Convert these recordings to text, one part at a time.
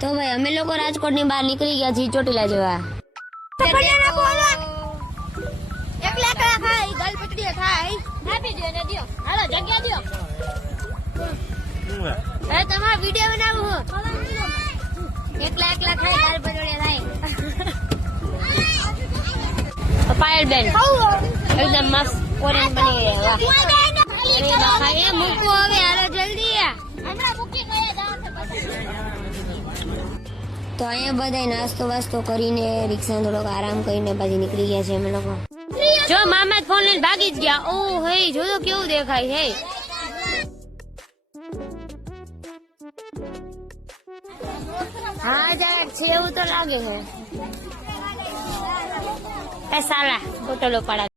તો ભાઈ અમે લોકો રાજકોટ ની બહાર નીકળી ગયા છીએ ચોટીલા જવા. એકલા ખાય ગલ પકડી ખાય આપી દો ને દો હાલો જગ્યા દો અરે તમારો વિડિયો બનાવું હું એકલા ખાય ગલ પકડી થાય પાયલ બેન એકદમ મસ્ત કોરિયન બની ગયા. વાહ અરે મૂકો હવે હાલો જલ્દી. હમણાં મૂકી ગયા જાવ તો અહીંયા બધા નાસ્તો વાસ્તો કરીને રિક્ષા થોડોક આરામ કરીને પછી નીકળી ગયા છે અમે લોકો. જો મામા ફોન લઈને ભાગી જ ગયા. ઓ હે જો તો કેવું દેખાય હે. હા જરાક છે એવું તો લાગે છે. એ સાલા બોટલો પડા.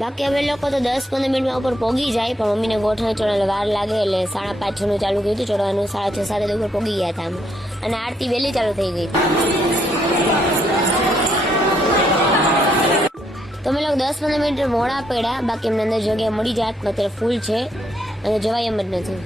બાકી અમે લોકો તો 10-15 મિનિટમાં ઉપર પહોંચી જાય, પણ મમ્મીને ગોઠણ ચડવા વાર લાગે એટલે 5:30 નું ચાલુ કર્યું હતું ચડવાનું. 6:30 ઉપર પહોંચી ગયા હતા અને આરતી વહેલી ચાલુ થઈ ગઈ. તો અમે લોકો 10-15 મિનિટ મોડા પડ્યા. બાકી અમને અંદર જગ્યા મળી જાત, અત્યારે ફૂલ છે અને જવાય એમ જ નથી.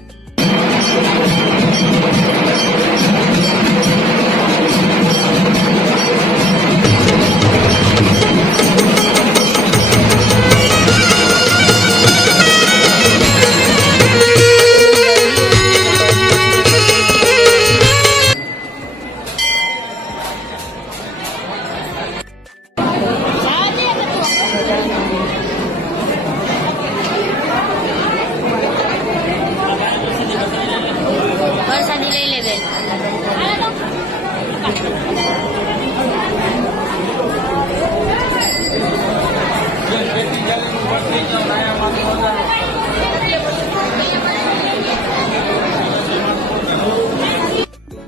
વરસાદી લઈ લે બેન.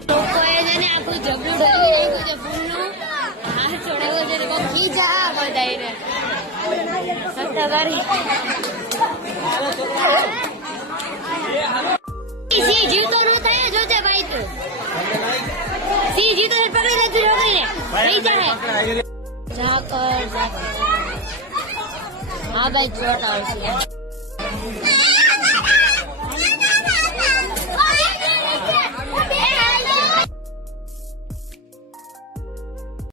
લોકોએ જેને આખું જબલું ઢળી નાખ્યું છે ફૂલનું. હાથ છોડાવ્યો છે બહુ ખીજા બધાને સત્તા કરી. સિંહ જીવતો નો થાય જોજે ભાઈ તું. સિંહ જીવતો પકડી લેજો છોકરીને લઈ જાય. ઝાકર હા ભાઈ જોતા આવશે.